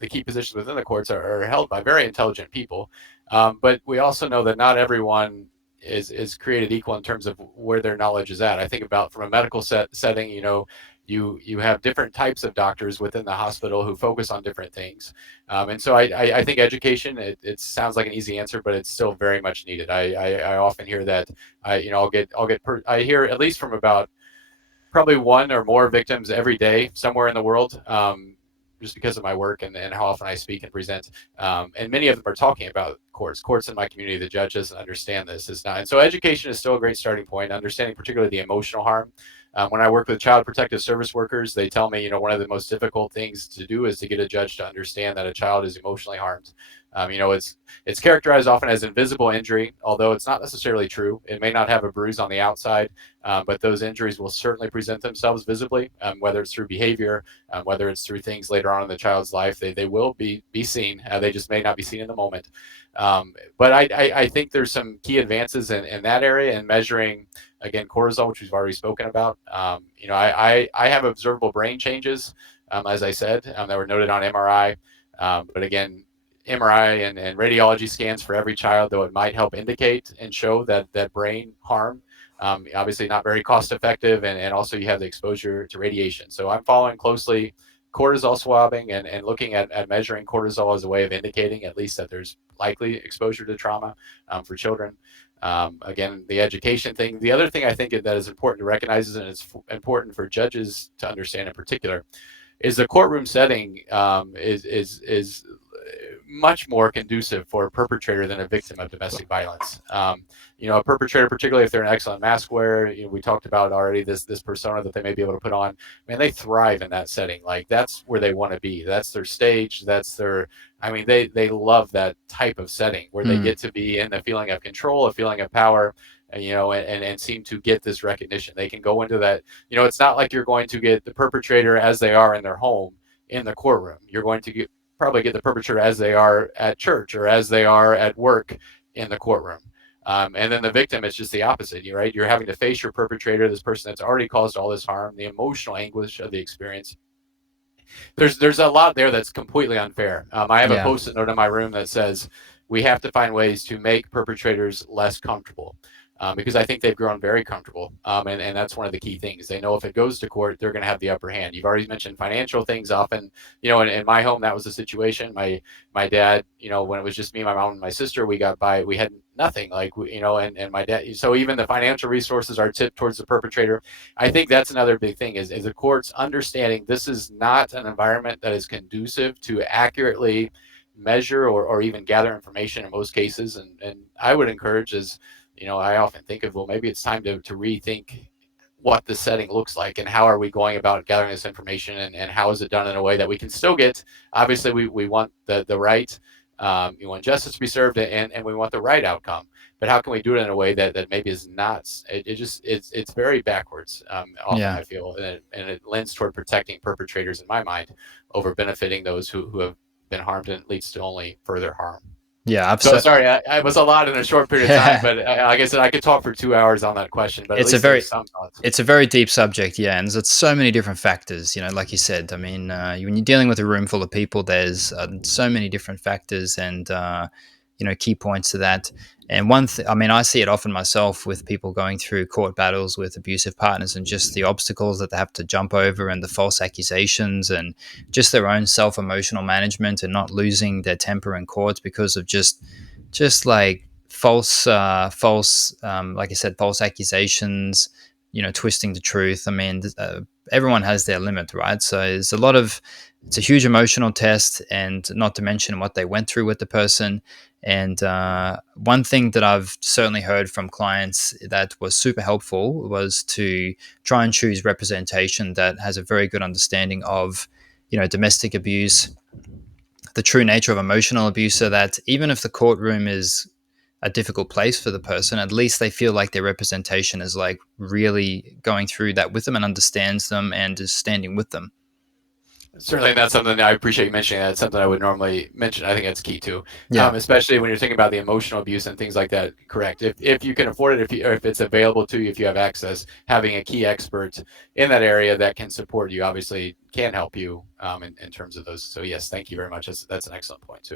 the key positions within the courts are held by very intelligent people. But we also know that not everyone is created equal in terms of where their knowledge is at. I think about from a medical setting, you have different types of doctors within the hospital who focus on different things. And so I think education, it sounds like an easy answer, but it's still very much needed. I often hear that I hear at least from about probably one or more victims every day somewhere in the world, just because of my work and how often I speak and present. And many of them are talking about courts. Courts in my community, the judges understand this is not. And so education is still a great starting point, understanding particularly the emotional harm. When I work with child protective service workers, they tell me, one of the most difficult things to do is to get a judge to understand that a child is emotionally harmed. It's characterized often as invisible injury, although it's not necessarily true. It may not have a bruise on the outside, but those injuries will certainly present themselves visibly, whether it's through behavior, whether it's through things later on in the child's life. They will be seen. They just may not be seen in the moment. But I think there's some key advances in that area in measuring, again, cortisol, which we've already spoken about. I have observable brain changes, as I said, that were noted on MRI. But again, MRI and radiology scans for every child, though it might help indicate and show that brain harm. Obviously not very cost effective, and also you have the exposure to radiation. So I'm following closely cortisol swabbing and looking at measuring cortisol as a way of indicating at least that there's likely exposure to trauma for children. Again, the education thing. The other thing I think that is important to recognize, and it's important for judges to understand in particular, is the courtroom setting is much more conducive for a perpetrator than a victim of domestic violence. A perpetrator, particularly if they're an excellent mask wearer, we talked about already this persona that they may be able to put on. Man, they thrive in that setting. Like that's where they want to be. That's their stage. That's their. I mean, they love that type of setting where they get to be in the feeling of control, a feeling of power. And seem to get this recognition. They can go into that. It's not like you're going to get the perpetrator as they are in their home in the courtroom. You're going to probably get the perpetrator as they are at church or as they are at work in the courtroom. And then the victim is just the opposite, right? You're having to face your perpetrator, this person that's already caused all this harm, the emotional anguish of the experience. There's a lot there that's completely unfair. I have a Yeah. Post-it note in my room that says we have to find ways to make perpetrators less comfortable. Because I think they've grown very comfortable. And that's one of the key things. They know if it goes to court, they're going to have the upper hand. You've already mentioned financial things often. In my home, that was the situation. My dad, when it was just me, my mom, and my sister, we got by. We had nothing, and my dad. So even the financial resources are tipped towards the perpetrator. I think that's another big thing is the courts understanding this is not an environment that is conducive to accurately measure or even gather information in most cases. And I would encourage I often think of, well, maybe it's time to rethink what the setting looks like and how are we going about gathering this information and how is it done in a way that we can still get, obviously we want the right, we want justice to be served and we want the right outcome. But how can we do it in a way that maybe is not, it's very backwards, often Yeah. I feel, and it lends toward protecting perpetrators in my mind over benefiting those who have been harmed, and it leads to only further harm. Yeah. So sorry, I was a lot in a short period of time, but like I said, I could talk for 2 hours on that question, but at it's a least very there's some thoughts. it's a very deep subject, yeah, and there's so many different factors. Like you said, I mean, when you're dealing with a room full of people, there's so many different factors and key points to that. And I mean, I see it often myself with people going through court battles with abusive partners and just the obstacles that they have to jump over and the false accusations and just their own self emotional management and not losing their temper in court because of just like false, like I said, false accusations, twisting the truth. I mean, everyone has their limit, right? So it's a huge emotional test, and not to mention what they went through with the person. And one thing that I've certainly heard from clients that was super helpful was to try and choose representation that has a very good understanding of, domestic abuse, the true nature of emotional abuse, so that even if the courtroom is a difficult place for the person, at least they feel like their representation is like really going through that with them and understands them and is standing with them. Certainly that's something that I appreciate you mentioning. That's something I would normally mention. I think that's key too, Yeah. especially when you're thinking about the emotional abuse and things like that. Correct. If you can afford it, if it's available to you, if you have access, having a key expert in that area that can support you obviously can help you in terms of those. So yes, thank you very much. That's an excellent point too.